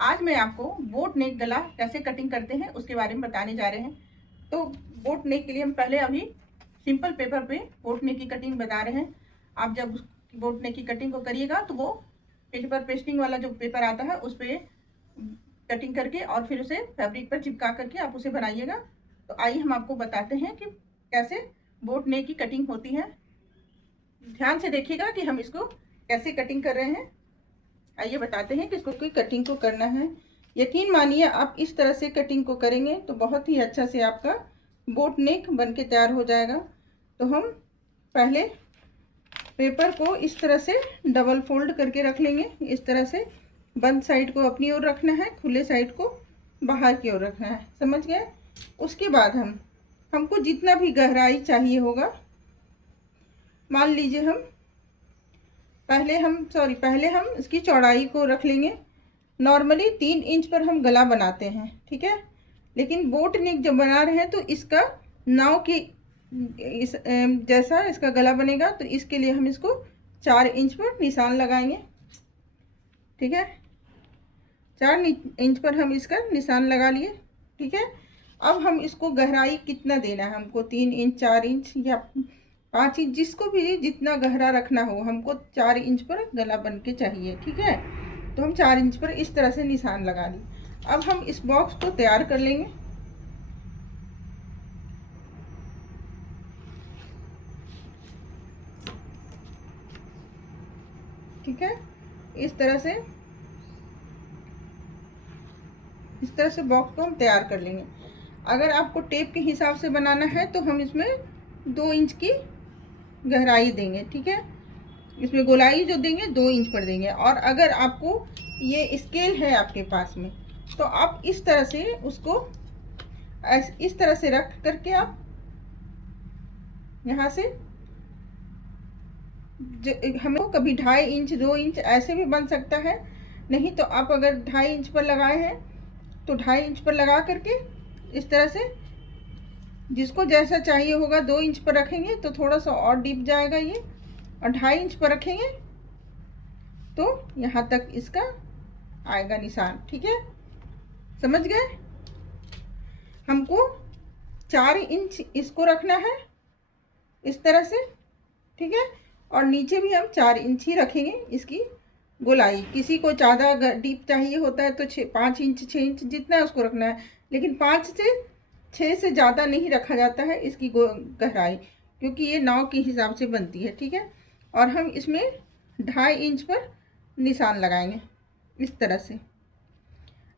आज मैं आपको बोट नेक गला कैसे कटिंग करते हैं उसके बारे में बताने जा रहे हैं। तो बोट नेक के लिए हम पहले अभी सिंपल पेपर पे बोट नेक की कटिंग बता रहे हैं। आप जब बोट नेक की कटिंग को करिएगा तो वो पेपर पेस्टिंग वाला जो पेपर आता है उस पर कटिंग करके और फिर उसे फैब्रिक पर चिपका करके आप उसे बनाइएगा। तो आइए हम आपको बताते हैं कि कैसे बोट नेक की कटिंग होती है। ध्यान से देखिएगा कि हम इसको कैसे कटिंग कर रहे हैं। आइए बताते हैं कि इसको कोई कटिंग को करना है। यकीन मानिए आप इस तरह से कटिंग को करेंगे तो बहुत ही अच्छा से आपका बोट नेक बन के तैयार हो जाएगा। तो हम पहले पेपर को इस तरह से डबल फोल्ड करके रख लेंगे। इस तरह से बंद साइड को अपनी ओर रखना है, खुले साइड को बाहर की ओर रखना है, समझ गए। उसके बाद हमको जितना भी गहराई चाहिए होगा, मान लीजिए पहले हम इसकी चौड़ाई को रख लेंगे। नॉर्मली 3 इंच पर हम गला बनाते हैं, ठीक है। लेकिन बोट नेक जब बना रहे हैं तो इसका नाव की जैसा इसका गला बनेगा, तो इसके लिए हम इसको 4 इंच पर निशान लगाएंगे, ठीक है। 4 इंच पर हम इसका निशान लगा लिए, ठीक है। अब हम इसको गहराई कितना देना है हमको, 3 इंच 4 इंच या 5 इंच, जिसको भी जितना गहरा रखना हो, हमको 4 इंच पर गला बन के चाहिए, ठीक है। तो हम 4 इंच पर इस तरह से निशान लगा ली। अब हम इस बॉक्स को तैयार कर लेंगे। ठीक है, इस तरह से बॉक्स को हम तैयार कर लेंगे। अगर आपको टेप के हिसाब से बनाना है तो हम इसमें 2 इंच की गहराई देंगे, ठीक है। इसमें गोलाई जो देंगे 2 इंच पर देंगे। और अगर आपको ये स्केल है आपके पास में, तो आप इस तरह से उसको इस तरह से रख करके आप यहाँ से हमें कभी 2.5 इंच 2 इंच ऐसे भी बन सकता है। नहीं तो आप अगर 2.5 इंच पर लगाए हैं तो 2.5 इंच पर लगा करके इस तरह से जिसको जैसा चाहिए होगा 2 इंच पर रखेंगे तो थोड़ा सा और डीप जाएगा ये, और 2.5 इंच पर रखेंगे तो यहाँ तक इसका आएगा निशान, ठीक है। समझ गए। हमको 4 इंच इसको रखना है इस तरह से, ठीक है। और नीचे भी हम 4 इंच ही रखेंगे इसकी गोलाई। किसी को ज़्यादा डीप चाहिए होता है तो 5 इंच 6 इंच जितना है उसको रखना है, लेकिन 5 से 6 से ज़्यादा नहीं रखा जाता है इसकी गहराई, क्योंकि ये नाव के हिसाब से बनती है, ठीक है। और हम इसमें 2.5 इंच पर निशान लगाएंगे इस तरह से।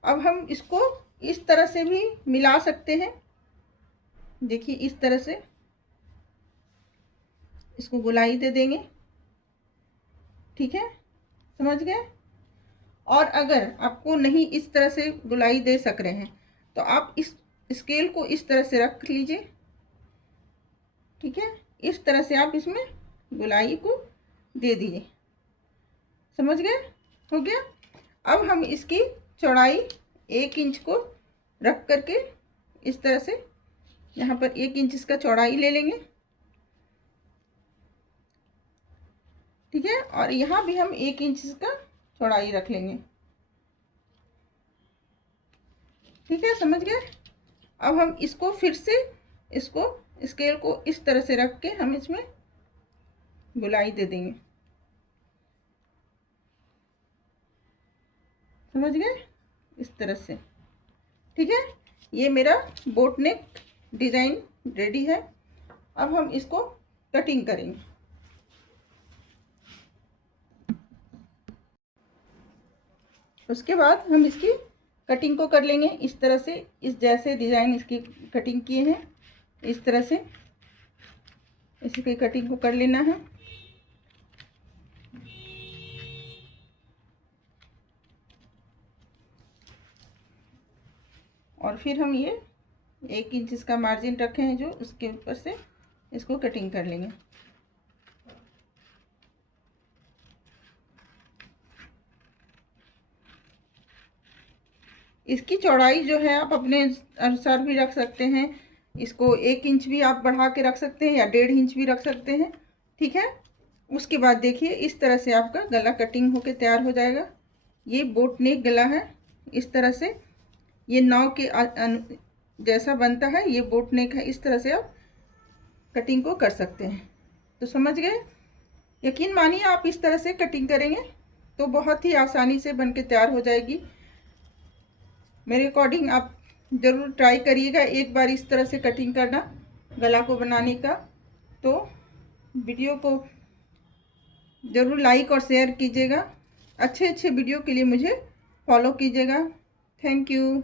अब हम इसको इस तरह से भी मिला सकते हैं, देखिए इस तरह से इसको गोलाई दे देंगे, ठीक है, समझ गए। और अगर आपको नहीं इस तरह से गोलाई दे सक रहे हैं तो आप इस स्केल को इस तरह से रख लीजिए, ठीक है। इस तरह से आप इसमें गोलाई को दे दीजिए, समझ गए, हो गया। अब हम इसकी चौड़ाई 1 इंच को रख करके इस तरह से यहाँ पर 1 इंच इसका चौड़ाई ले लेंगे, ठीक है। और यहाँ भी हम 1 इंच इसका चौड़ाई रख लेंगे, ठीक है, समझ गए। अब हम इसको फिर से इसको स्केल को इस तरह से रख के हम इसमें गोलाई दे देंगे, समझ गए, इस तरह से, ठीक है। ये मेरा बोट नेक डिज़ाइन रेडी है। अब हम इसको कटिंग करेंगे। उसके बाद हम इसकी कटिंग को कर लेंगे इस तरह से, इस जैसे डिज़ाइन इसकी कटिंग किए हैं इस तरह से इसकी कटिंग को कर लेना है। और फिर हम ये 1 इंच इसका मार्जिन रखे हैं जो, उसके ऊपर से इसको कटिंग कर लेंगे। इसकी चौड़ाई जो है आप अपने अनुसार भी रख सकते हैं। इसको 1 इंच भी आप बढ़ा के रख सकते हैं या 1.5 इंच भी रख सकते हैं, ठीक है। उसके बाद देखिए इस तरह से आपका गला कटिंग होके तैयार हो जाएगा। ये बोट नेक गला है, इस तरह से ये नाव के जैसा बनता है, ये बोट नेक है। इस तरह से आप कटिंग को कर सकते हैं। तो समझ गए? यकीन मानिए आप इस तरह से कटिंग करेंगे तो बहुत ही आसानी से बन के तैयार हो जाएगी। मेरे अकॉर्डिंग आप ज़रूर ट्राई करिएगा एक बार इस तरह से कटिंग करना गला को बनाने का। तो वीडियो को ज़रूर लाइक और शेयर कीजिएगा। अच्छे अच्छे वीडियो के लिए मुझे फॉलो कीजिएगा। Thank you.